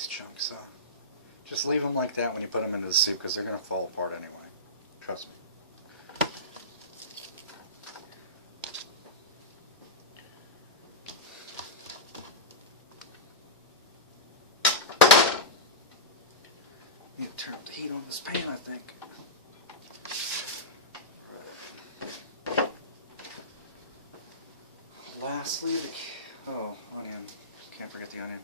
nice chunks, huh? Just leave them like that when you put them into the soup because they're going to fall apart anyway. Trust me. Need to turn up the heat on this pan, I think. Lastly, onion. Can't forget the onion.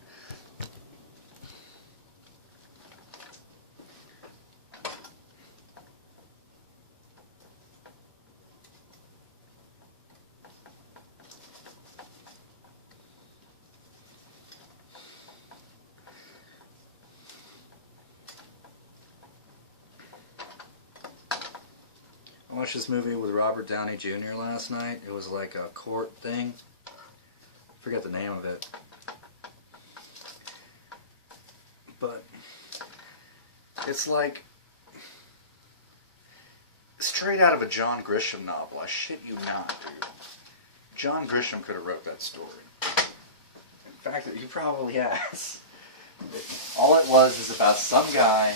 I watched this movie with Robert Downey Jr. last night. It was like a court thing. I forget the name of it. But it's like straight out of a John Grisham novel. I shit you not, dude. John Grisham could have wrote that story. In fact, he probably has. All it was is about some guy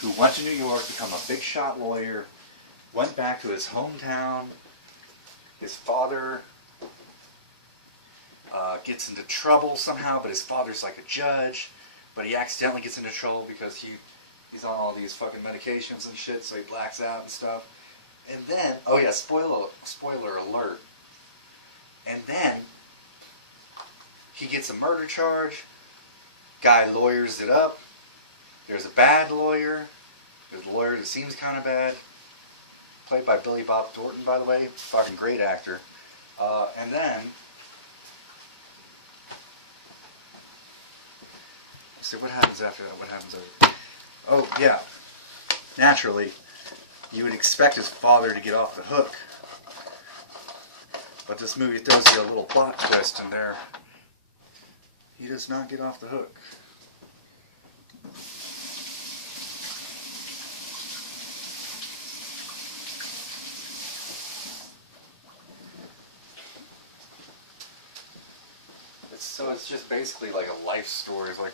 who went to New York to become a big shot lawyer, went back to his hometown. His father gets into trouble somehow, but his father's like a judge, but he accidentally gets into trouble because he's on all these fucking medications and shit, so he blacks out and stuff. And then, oh yeah, spoiler alert. And then he gets a murder charge. Guy lawyers it up. There's a bad lawyer. There's a lawyer that seems kind of bad. Played by Billy Bob Thornton, by the way. Fucking great actor. And then, let's see, what happens after that? What happens after? Oh, yeah. Naturally, you would expect his father to get off the hook. But this movie throws you a little plot twist in there. He does not get off the hook. So it's just basically like a life story. It's like,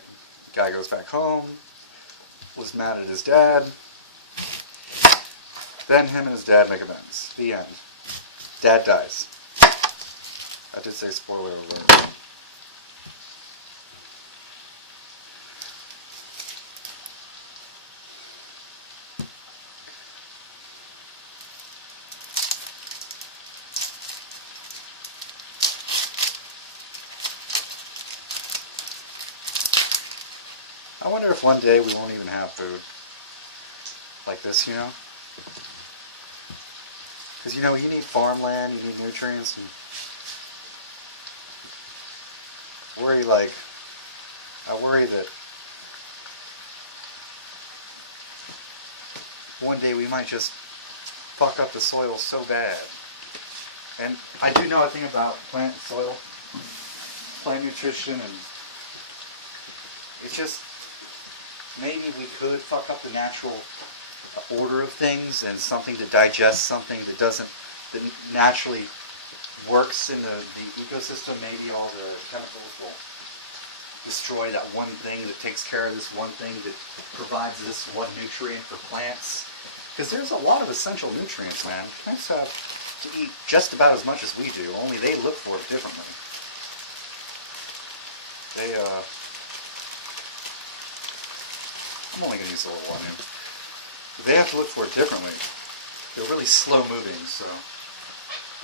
guy goes back home, was mad at his dad, then him and his dad make amends. The end. Dad dies. I did say spoiler alert. I wonder if one day we won't even have food like this, you know? Because, you know, you need farmland, you need nutrients, and I worry that one day we might just fuck up the soil so bad. And I do know a thing about plant soil, plant nutrition, and it's just, maybe we could fuck up the natural order of things and something to digest something that naturally works in the ecosystem. Maybe all the chemicals will destroy that one thing that takes care of this one thing that provides this one nutrient for plants. Because there's a lot of essential nutrients, man. Plants have to eat just about as much as we do, only they look for it differently. I'm only going to use a little onion. But they have to look for it differently. They're really slow moving, so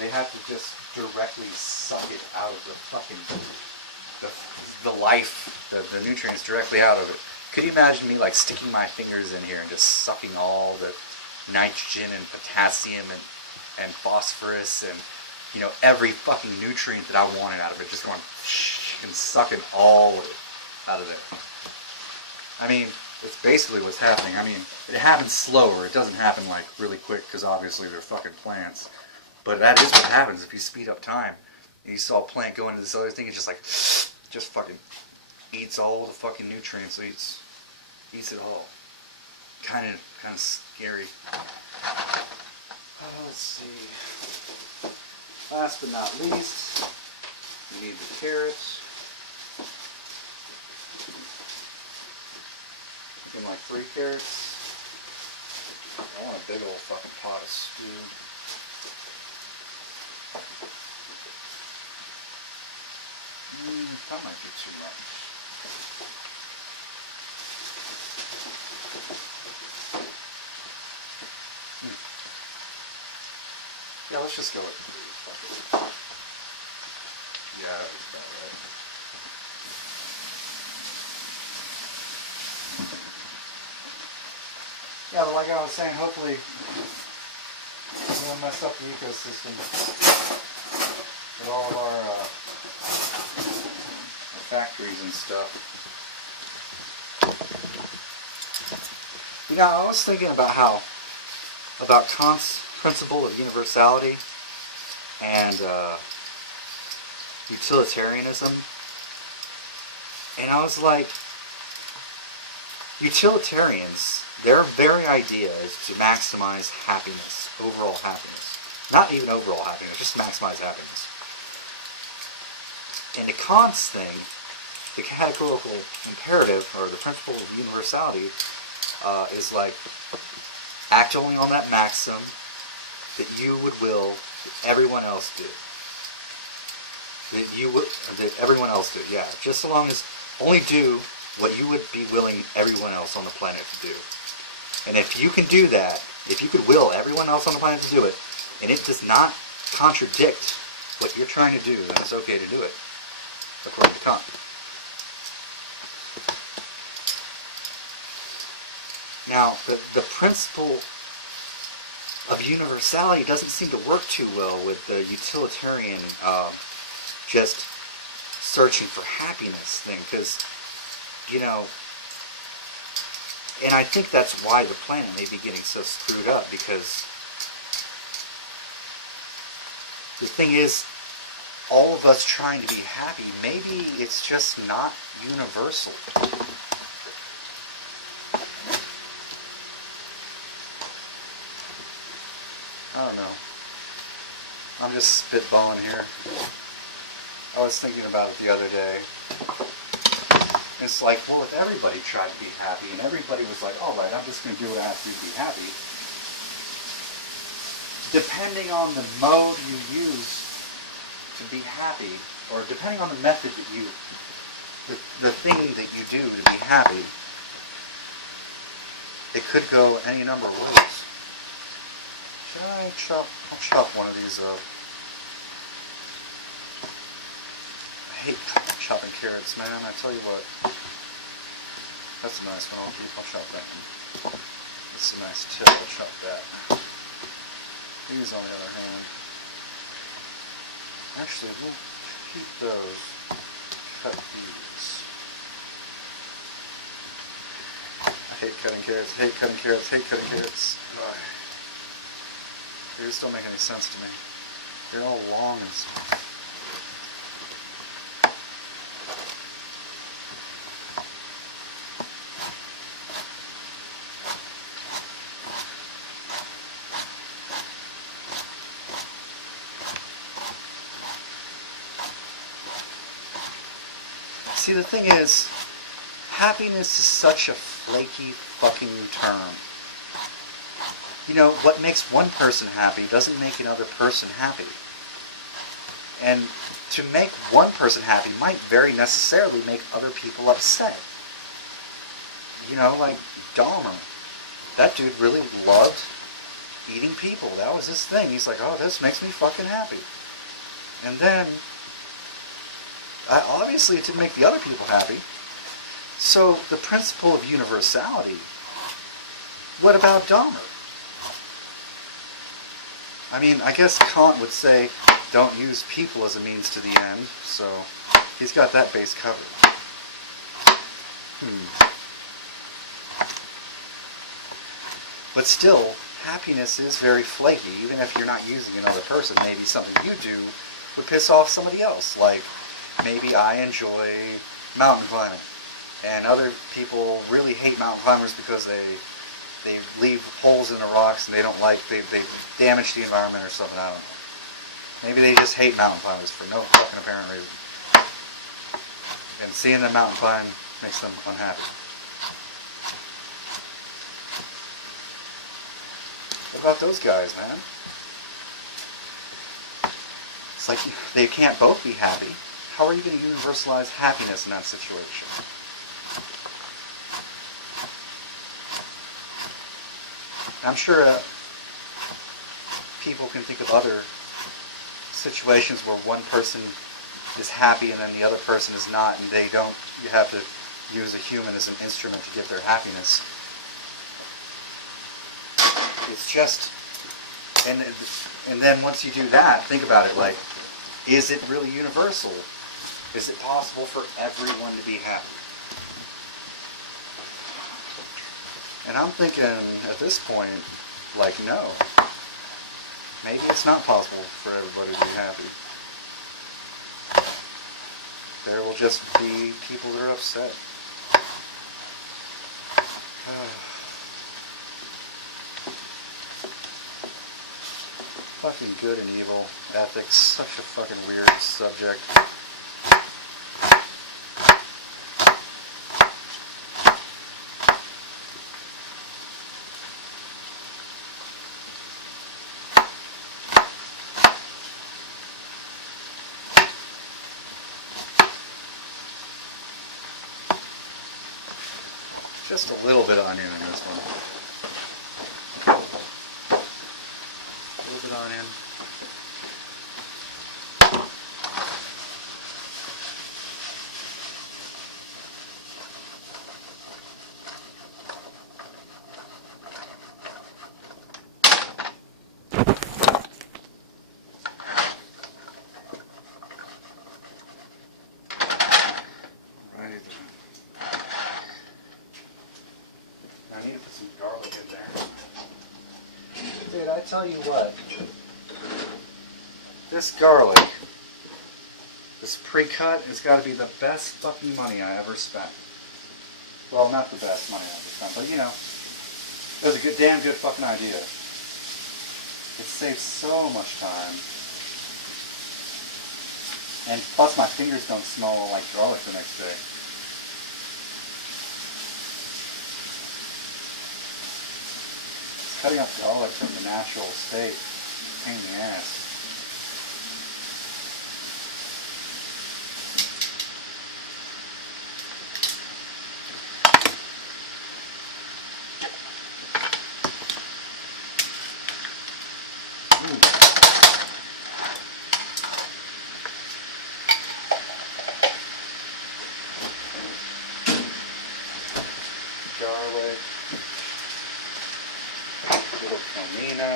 they have to just directly suck it out of the fucking, the life, the nutrients directly out of it. Could you imagine me like sticking my fingers in here and just sucking all the nitrogen and potassium and phosphorus and, you know, every fucking nutrient that I wanted out of it, just going and sucking all of it out of there. I mean, it's basically what's happening. I mean, it happens slower. It doesn't happen like really quick because obviously they're fucking plants. But that is what happens if you speed up time. And you saw a plant go into this other thing, it just like, just fucking eats all the fucking nutrients. Eats it all. Kind of scary. Let's see. Last but not least, we need the carrots. in like 3 carats. I want a big old fucking pot of stew. That might be too much. Yeah, let's just go with 3. Fuck it. Yeah, that's about right. Yeah, but like I was saying, hopefully we won't mess up the ecosystem with all of our factories and stuff. You know, I was thinking about Kant's principle of universality and utilitarianism, and I was like, utilitarians, their very idea is to maximize happiness, overall happiness. Not even overall happiness, just maximize happiness. And the Kant's thing, the categorical imperative, or the principle of universality, is like, act only on that maxim that you would will that everyone else do. That everyone else do, yeah. Just so long as only do what you would be willing everyone else on the planet to do. And if you can do that, if you could will everyone else on the planet to do it, and it does not contradict what you're trying to do, then it's okay to do it, according to Kant. Now, the principle of universality doesn't seem to work too well with the utilitarian just searching for happiness thing, because, you know, and I think that's why the planet may be getting so screwed up, because the thing is, all of us trying to be happy, maybe it's just not universal. I don't know. I'm just spitballing here. I was thinking about it the other day. It's like, well, if everybody tried to be happy and everybody was like, all right, I'm just going to do what I have to do to be happy, depending on the mode you use to be happy, or depending on the method that you, the thing that you do to be happy, it could go any number of ways. Should I I'll chop one of these up. I hate chopping carrots, man. I tell you what. That's a nice one. I'll chop that one. That's a nice tip. I'll chop that. These, on the other hand. Actually, we'll keep those. Cut these. I hate cutting carrots. Hate cutting carrots. Hate cutting carrots. They just don't make any sense to me. They're all long and stuff. See, the thing is, happiness is such a flaky fucking term. You know, what makes one person happy doesn't make another person happy. And to make one person happy might very necessarily make other people upset. You know, like Dahmer. That dude really loved eating people. That was his thing. He's like, oh, this makes me fucking happy. And then, obviously it didn't make the other people happy. So the principle of universality, what about Dahmer? I mean, I guess Kant would say, don't use people as a means to the end, so he's got that base covered. But still, happiness is very flaky, even if you're not using another person. Maybe something you do would piss off somebody else. Like, maybe I enjoy mountain climbing, and other people really hate mountain climbers because they leave holes in the rocks and they don't like, they damage the environment or something, I don't know. Maybe they just hate mountain climbers for no fucking apparent reason. And seeing them mountain climb makes them unhappy. What about those guys, man? It's like they can't both be happy. How are you going to universalize happiness in that situation? I'm sure people can think of other situations where one person is happy and then the other person is not, and they don't. You have to use a human as an instrument to get their happiness. It's just, and then once you do that, think about it, like, is it really universal? Is it possible for everyone to be happy? And I'm thinking at this point, like, no. Maybe it's not possible for everybody to be happy. There will just be people that are upset. Fucking good and evil, ethics, such a fucking weird subject. Just a little bit of onion in this one. A little bit of onion. I need to put some garlic in there. Dude, I tell you what. This garlic, this pre-cut, has got to be the best fucking money I ever spent. Well, not the best money I ever spent, but you know, it was a good, damn good fucking idea. It saves so much time. And plus my fingers don't smell like garlic the next day. Cutting up garlic from the natural state, pain in the ass. Garlic. Little comino.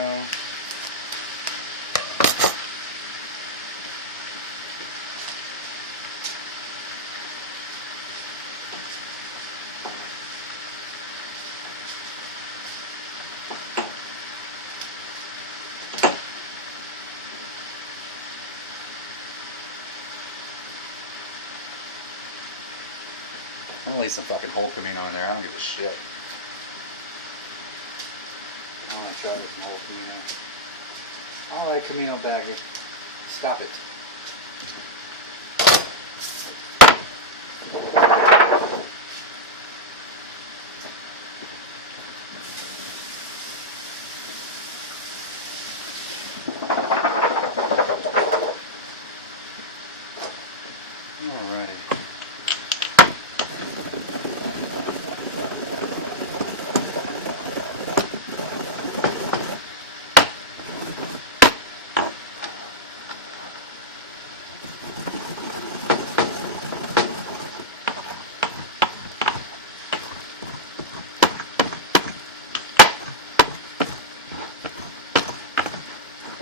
I'm gonna leave some fucking whole comino in there. I don't give a shit. I want to try this whole comino. All right, comino bagger. Stop it.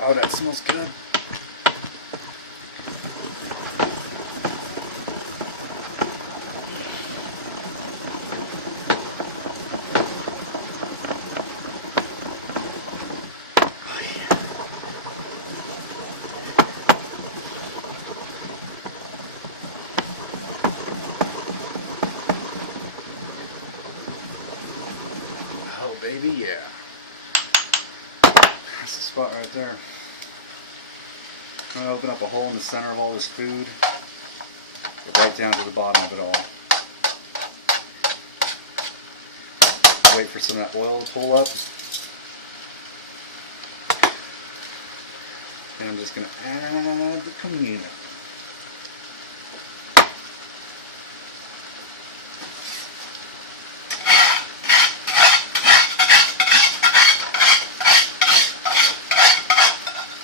Oh, that smells good. Oh, baby, yeah. That's the spot right there. I'm going to open up a hole in the center of all this food, get right down to the bottom of it all. Wait for some of that oil to pull up. And I'm just going to add the comino.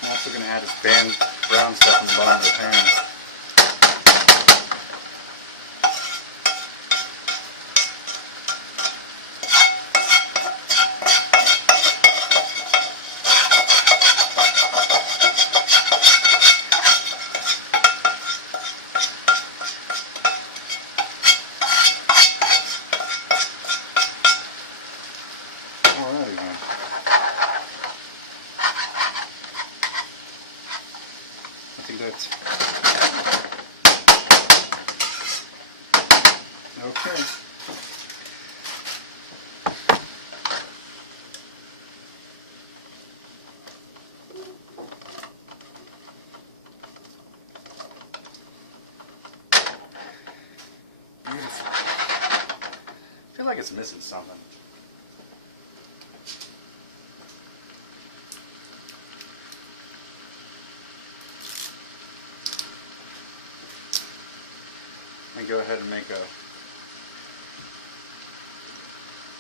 I'm also going to add this brown stuff in the bottom of the pan. Okay. Beautiful. I feel like it's missing something. And go ahead and make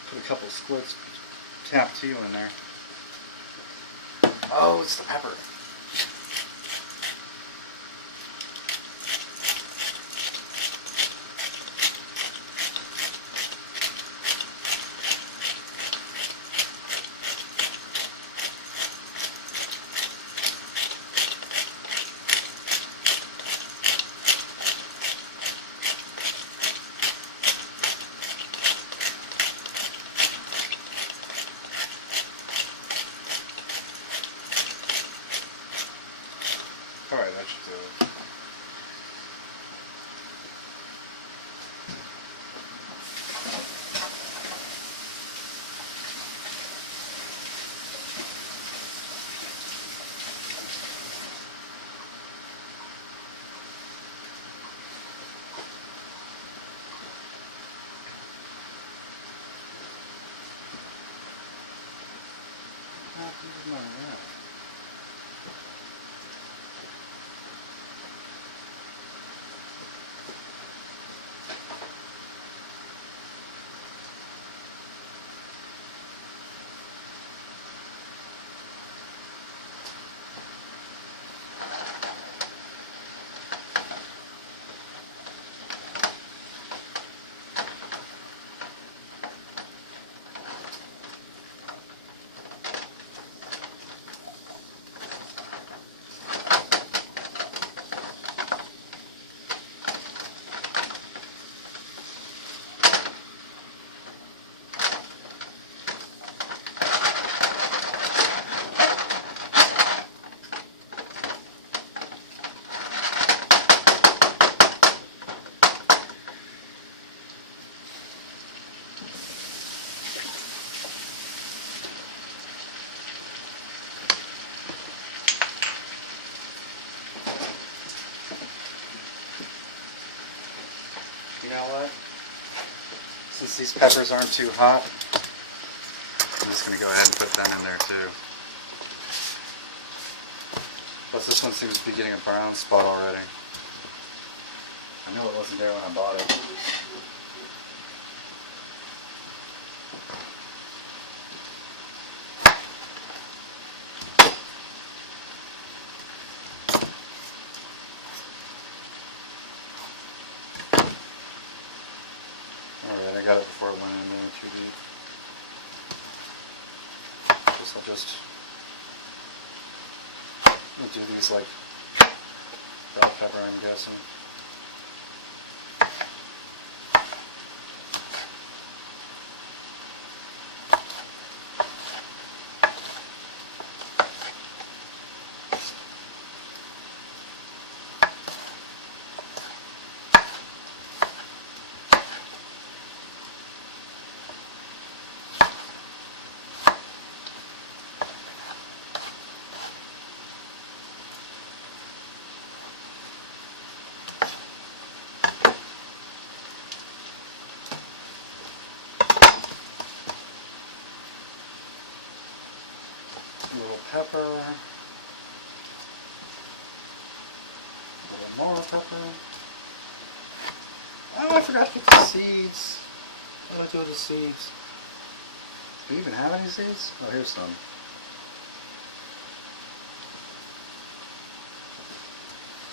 put a couple splits, tap 2 in there. Oh, it's the pepper. Alright, that should do it. What happened with my wrap? You know what? Since these peppers aren't too hot, I'm just going to go ahead and put them in there too. Plus this one seems to be getting a brown spot already. I know it wasn't there when I bought it. Alright, I got it before it went in there too deep. I'll just do these like bell pepper, I'm guessing. A little pepper. little more pepper. Oh, I forgot to get the seeds. What do I do with the seeds? Do you even have any seeds? Oh, here's some.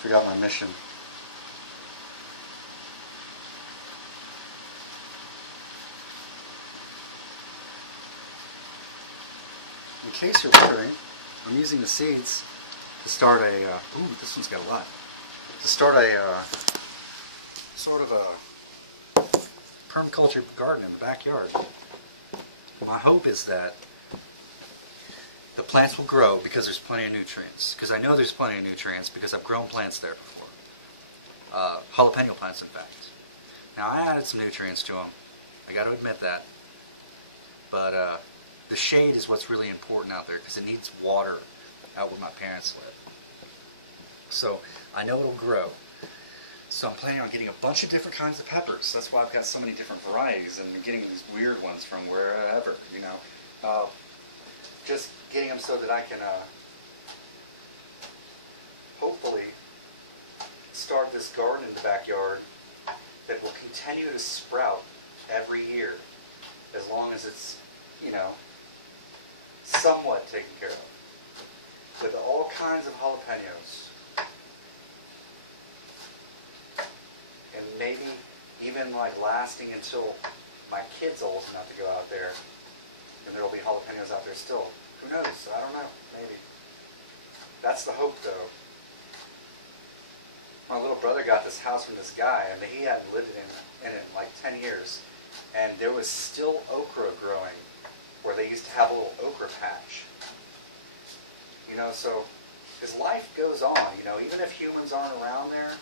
Forgot my mission. In case you're wondering, I'm using the seeds to start a, ooh, this one's got a lot. To start a, sort of a permaculture garden in the backyard. My hope is that the plants will grow because there's plenty of nutrients. Because I know there's plenty of nutrients because I've grown plants there before. Jalapeno plants, in fact. Now I added some nutrients to them. I got to admit that. But the shade is what's really important out there because it needs water out where my parents live. So I know it'll grow. So I'm planning on getting a bunch of different kinds of peppers. That's why I've got so many different varieties and getting these weird ones from wherever, you know. Just getting them so that I can hopefully start this garden in the backyard that will continue to sprout every year as long as it's, you know, somewhat taken care of. With all kinds of jalapenos. And maybe even like lasting until my kid's old enough to go out there. And there will be jalapenos out there still. Who knows? I don't know. Maybe. That's the hope, though. My little brother got this house from this guy, and he hadn't lived in it in like 10 years. And there was still okra growing where they used to have a little okra patch. You know, so as life goes on, you know, even if humans aren't around there,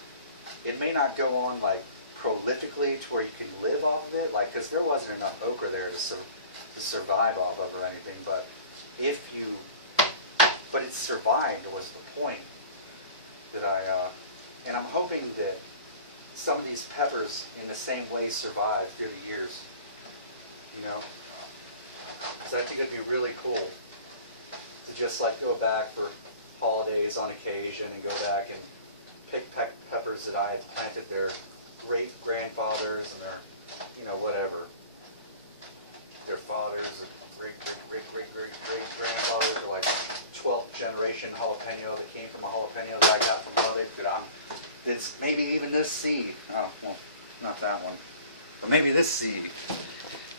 it may not go on like prolifically to where you can live off of it, like, because there wasn't enough okra there to survive off of or anything, but but it survived was the point that and I'm hoping that some of these peppers in the same way survive through the years, you know, because I think it'd be really cool to just like go back for holidays on occasion and go back and pick peppers that I had planted their great grandfathers and their, you know, whatever, their fathers and great grandfathers, or like 12th generation jalapeno that came from a jalapeno that I got from mother. It's maybe even this seed. Oh, well, not that one, but maybe this seed.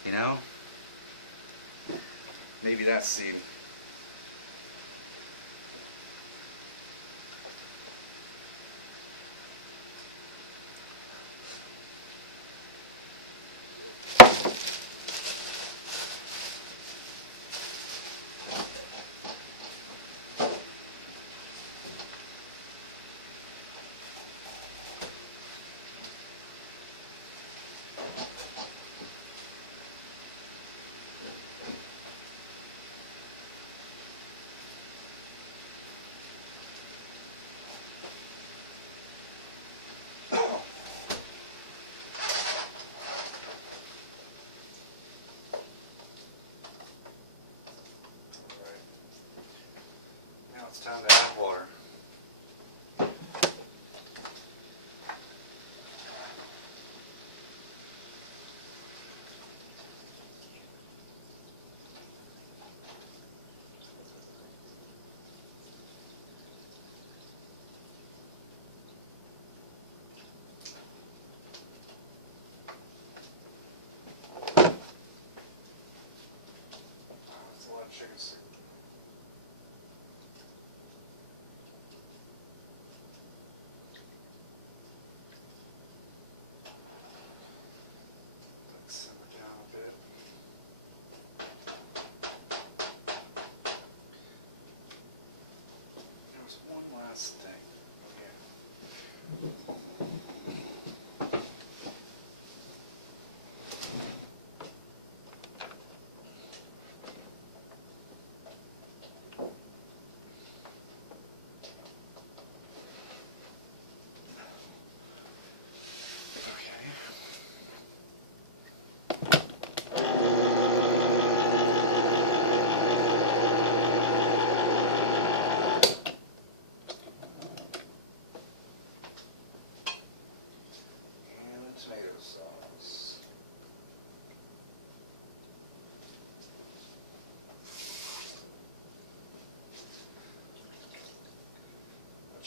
You know, maybe that seed.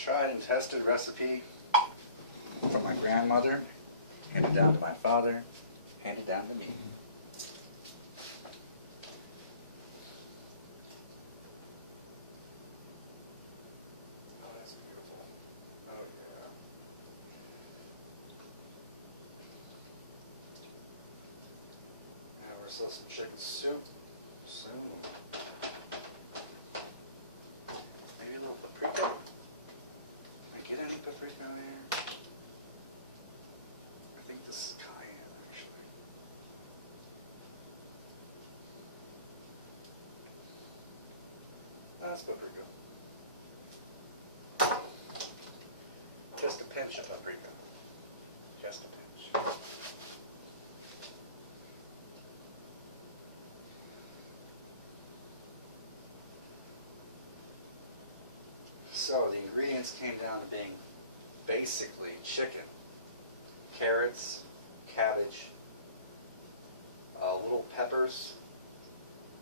tried and tested recipe from my grandmother, handed down to my father, handed down to me. Oh, that's beautiful. Oh, yeah. Now we're still some chicken soup soon. Maybe a little paprika. Can I get any paprika in here? I think this is cayenne, actually. That's paprika. Just a pinch of paprika. Just a pinch. So the ingredients came down to being basically chicken, carrots, cabbage, little peppers,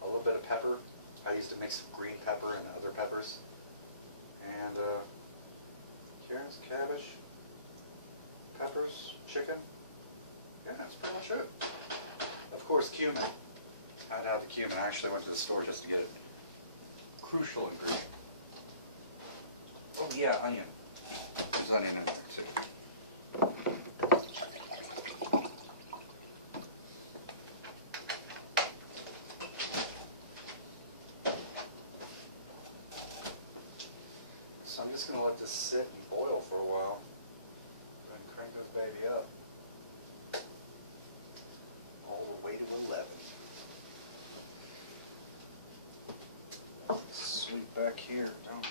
a little bit of pepper. I used to mix green pepper and other peppers. And carrots, cabbage, peppers, chicken. Yeah, that's pretty much it. Of course, cumin. I had to have the cumin. I actually went to the store just to get it. Crucial ingredient. Oh yeah, onion. There's onion in there too. So I'm just going to let this sit and boil for a while. And crank this baby up. All the way to 11. Sweep back here. Don't.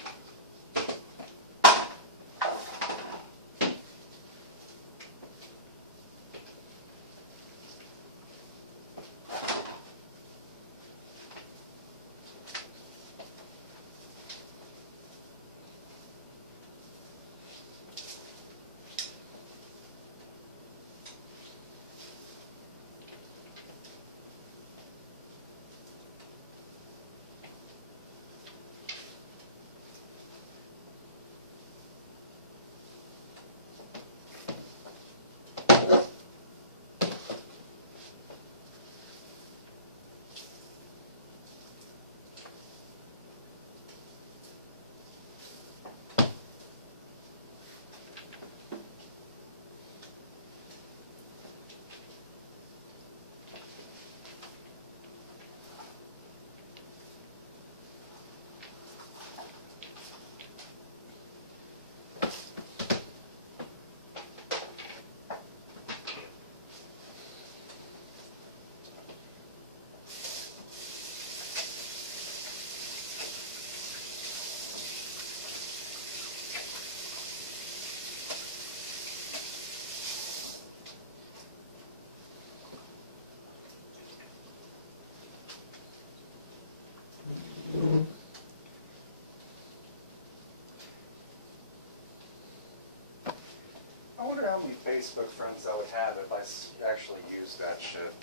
I wonder how many Facebook friends I would have if I actually used that shit.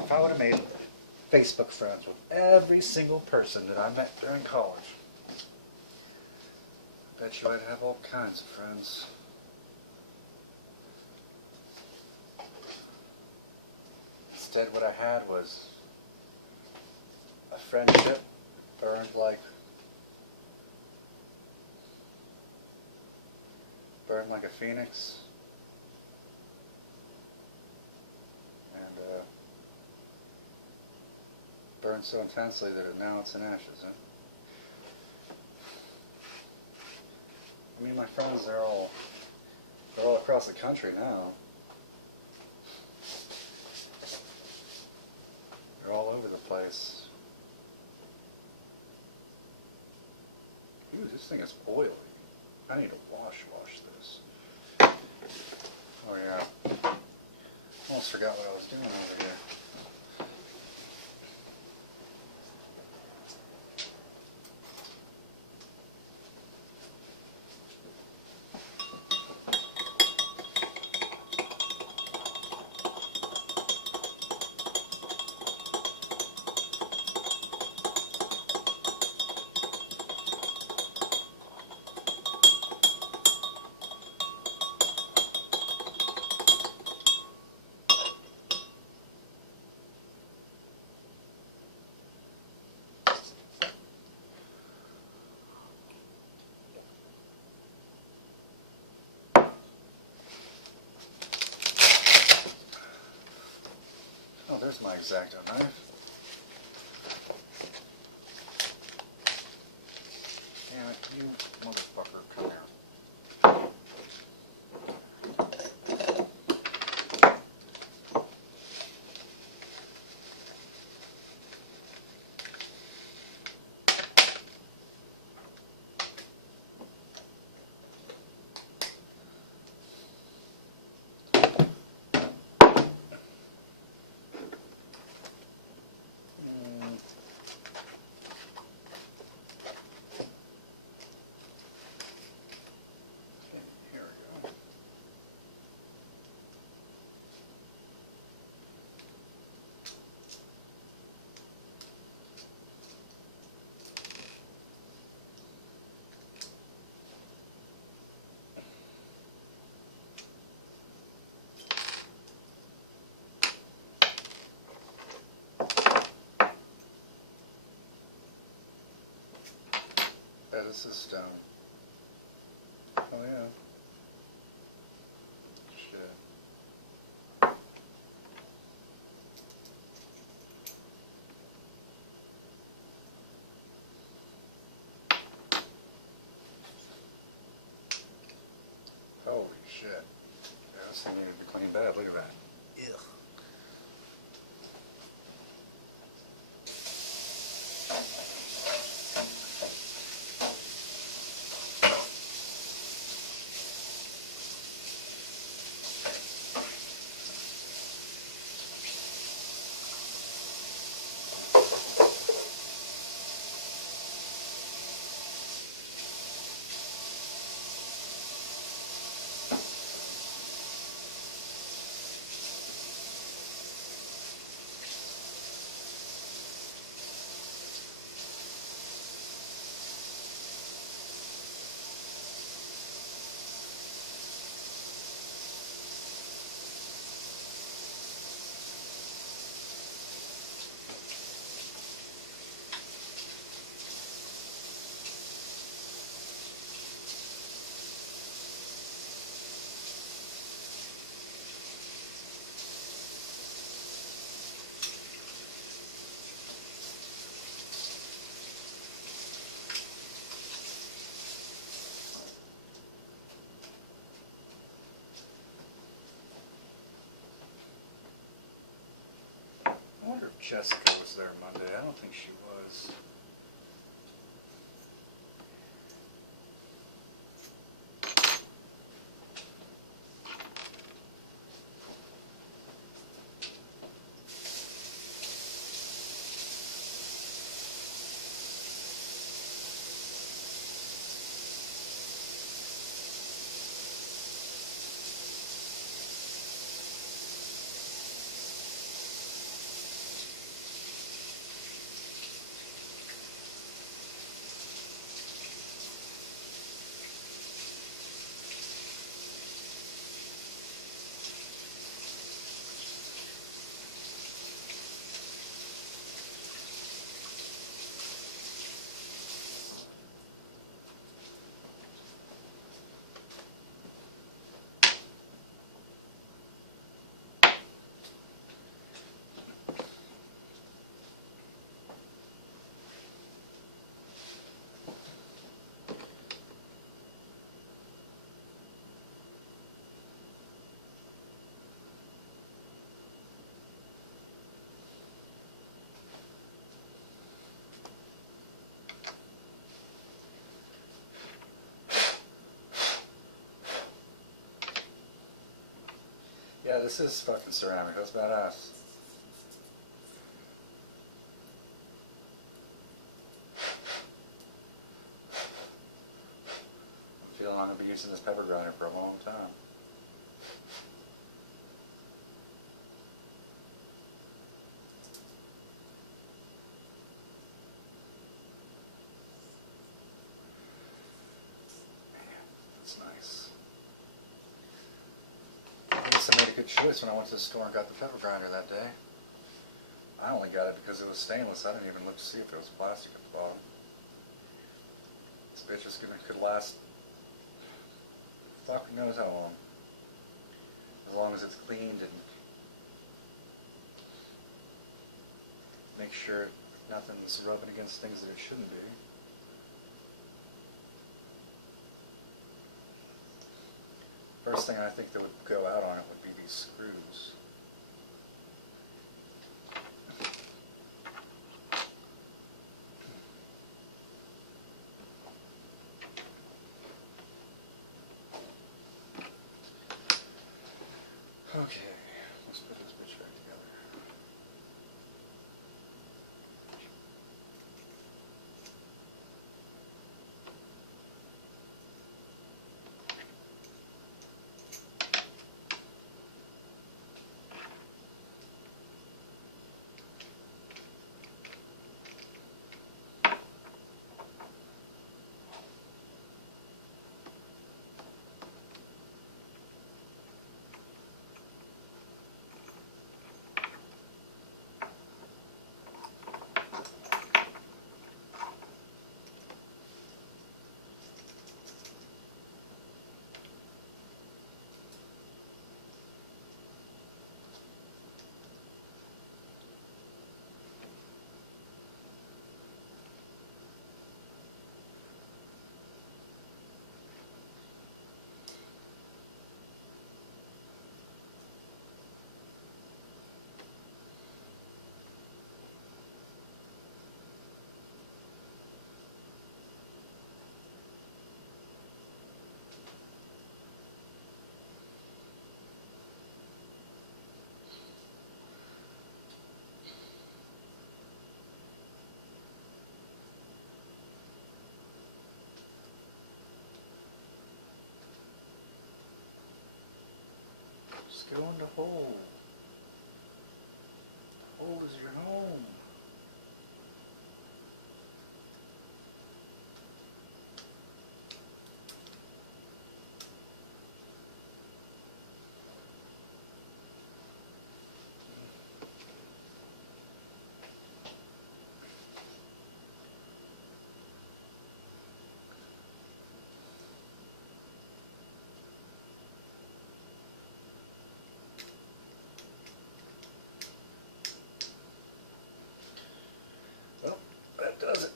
If I would have made Facebook friends with every single person that I met during college, I bet you I'd have all kinds of friends. Instead, what I had was a friendship burned like a phoenix, and burned so intensely that now it's in ashes. Huh? I mean, my friends, they're all across the country now. They're all over the place. Ooh, this thing is oily. I need to wash this. Oh yeah. Almost forgot what I was doing over here. There's my X-Acto knife. Damn it, you motherfucker, come here. Yeah, this is stone. Oh yeah. Shit. Holy shit. Yeah, this thing needed to be cleaned bad. Look at that. Ugh. I wonder if Jessica was there Monday. I don't think she was. Yeah, this is fucking ceramic. That's badass. I feel I'm going to be using this pepper grinder for a long time. That's nice. I guess I made a good choice when I went to the store and got the pepper grinder that day. I only got it because it was stainless. I didn't even look to see if it was plastic at the bottom. This bitch is gonna could last fuck knows how long. As long as it's cleaned and Make sure nothing's rubbing against things that it shouldn't be. First thing I think that would go out on it would be these screws. Okay, let's put this bitch back together. Just go into hole. Hole is your home. Well, that does it.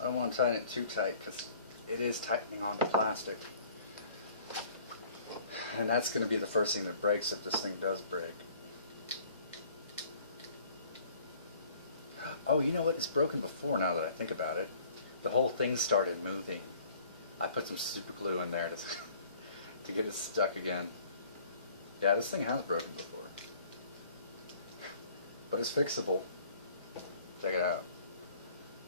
I don't want to tighten it too tight because it is tightening onto plastic. And that's going to be the first thing that breaks if this thing does break. Oh, you know what? It's broken before now that I think about it. The whole thing started moving. I put some super glue in there to get it stuck again. Yeah, this thing has broken before. But it's fixable. Check it out.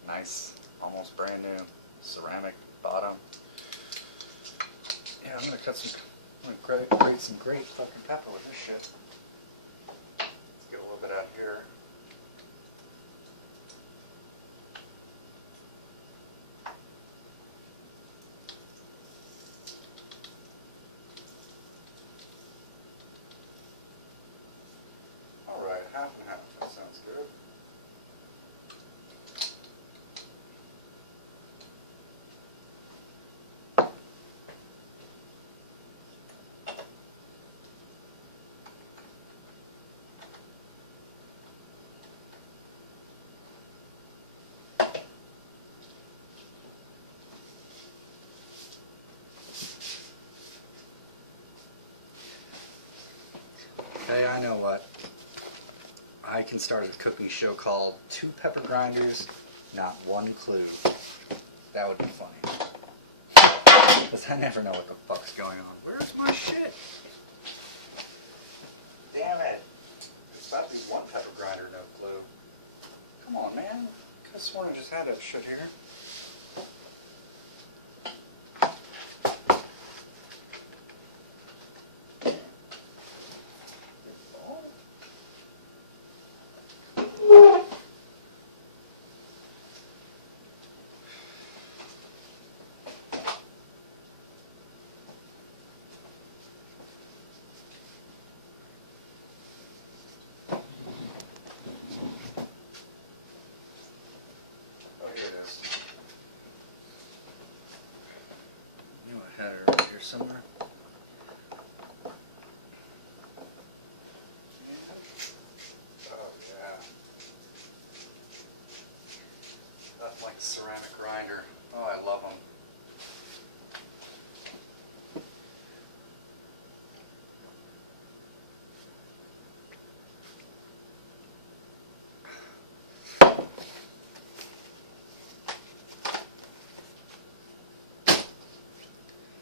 Nice, almost brand new ceramic bottom. Yeah, I'm gonna grate some great fucking pepper with this shit. Let's get a little bit out here. All right, half and half. That sounds good. Hey, I know what. I can start a cooking show called 2 Pepper Grinders, Not 1 Clue. That would be funny. Because I never know what the fuck's going on. Where's my shit? Damn it. It's about to be 1 pepper grinder, no clue. Come on, man. Could have sworn I just had that shit here. Had it right here somewhere.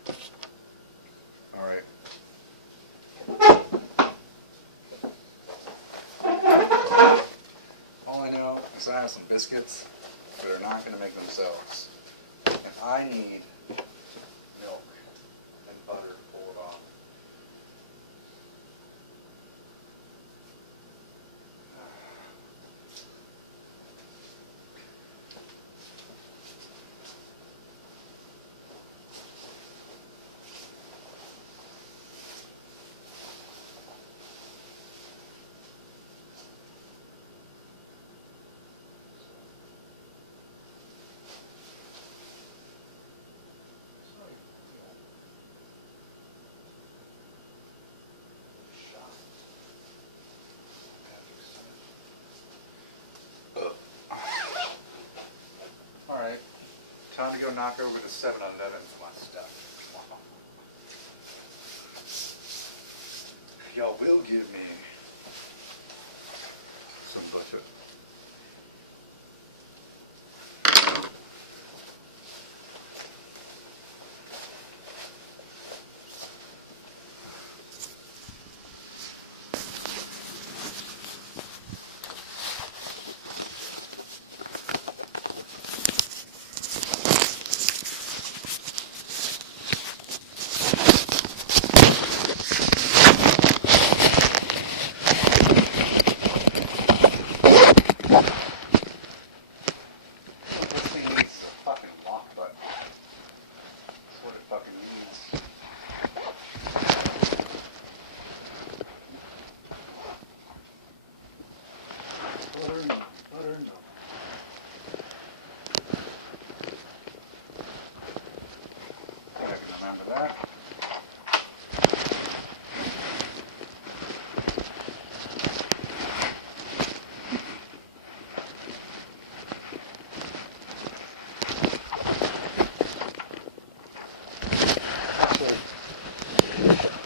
Alright. All I know is I have some biscuits that are not going to make themselves. And I need milk and butter to pull it off. Alright, time to go knock over the 7-Eleven for my stuff. Y'all will give me some butter.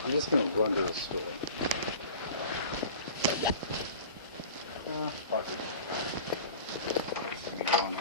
I'm just going to run to the store. Fuck it. Let's be going on.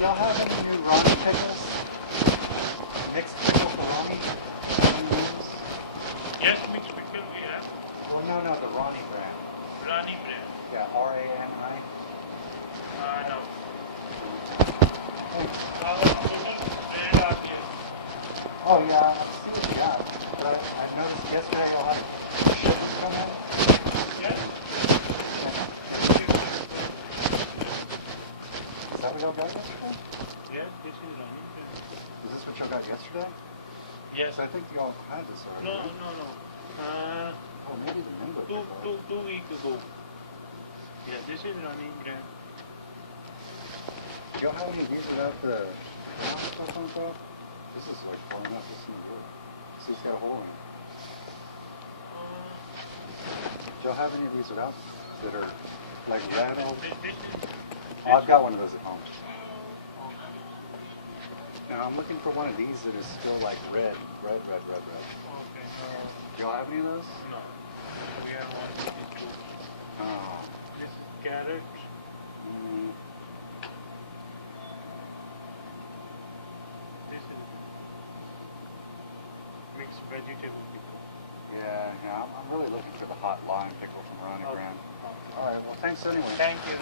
Y'all have any new Ronnie pickles? Mixed pickle for Ronnie? Yes, mixed pickle we have. Well, no, the Ronnie brand. Rani brand. Yeah, R-A-N-I. No. Thanks. Our total brand are here. Oh, yeah, I've seen it, yeah. But I noticed yesterday y'all had shipments come in. Yes. Is that what y'all got yesterday? Yes, this is Rani brand. Is this what y'all got yesterday? Yes. So I think y'all had this already. No. Oh, maybe the number. Two weeks ago. Yeah, this is Rani brand. Do y'all have any of these without the stuff on top? This is like far enough to see wood. See, it's got a hole in it. Do y'all have any of these without that are like rattled? Oh, I've got one of those at home. Now I'm looking for one of these that is still like red. Okay. Do y'all have any of those? No. We have one. Oh. This is carrots. This is mixed vegetable pickle. Yeah, I'm really looking for the hot lime pickle from Ronnie Okay. Brand. Alright, well thanks anyway. Thank you.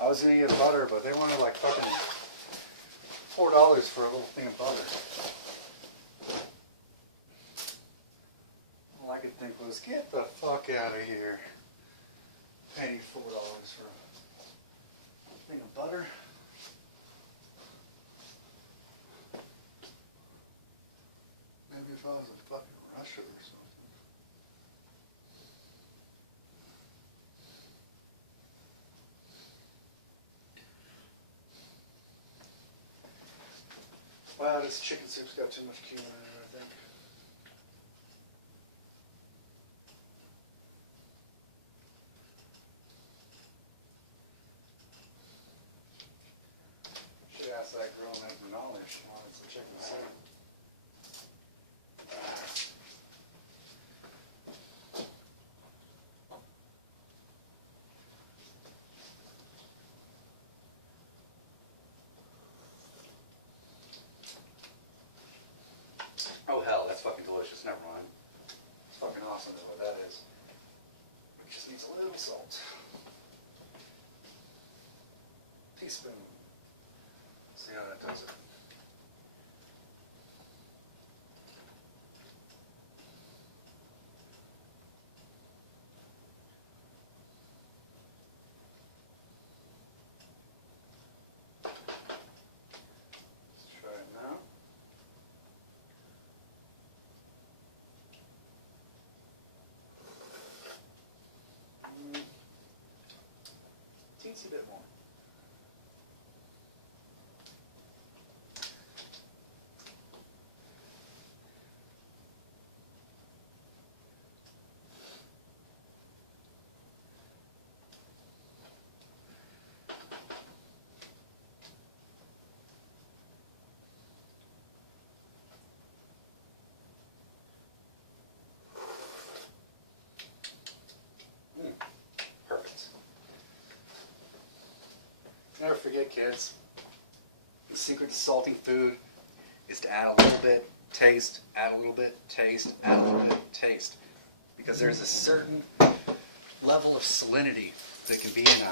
I was gonna get butter, but they wanted like fucking $4 for a little thing of butter. All I could think was, get the fuck out of here. Paying $4 for a thing of butter. Maybe if I was in fucking Russia or something. Wow, this chicken soup's got too much cumin in it, I think. Should ask that girl named Denali if she wanted some chicken soup. Oh hell, that's fucking delicious. Never mind. It's fucking awesome is what that is. It just needs a little salt. Teaspoon. See how that does it. Let's try it now. Teensy bit more. Perfect. Never forget, kids, the secret to salting food is to add a little bit, taste, add a little bit, taste, add a little bit, taste. Because there's a certain level of salinity that can be in a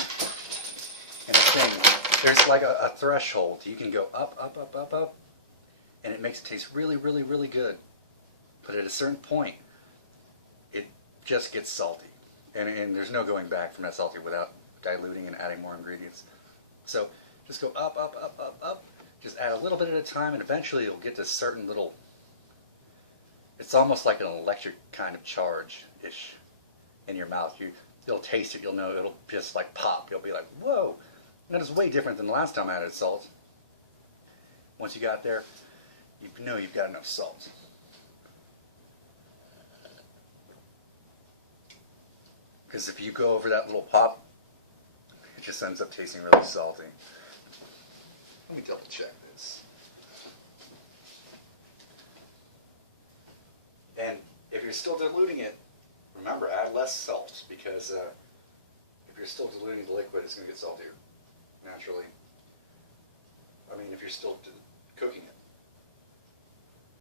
thing. There's like a threshold. You can go up, up, up, up, up, and it makes it taste really, really, really good. But at a certain point, it just gets salty. And there's no going back from that salty without diluting and adding more ingredients. So just go up, up, up, up, up. Just add a little bit at a time, and eventually you'll get this certain little, it's almost like an electric kind of charge-ish in your mouth. You'll taste it, you'll know, it'll just like pop. You'll be like, whoa, that is way different than the last time I added salt. Once you got there, you know you've got enough salt. Because if you go over that little pop, it just ends up tasting really salty. Let me double check this. And if you're still diluting it, remember, add less salt, because if you're still diluting the liquid, it's going to get saltier, naturally. I mean, if you're still cooking it.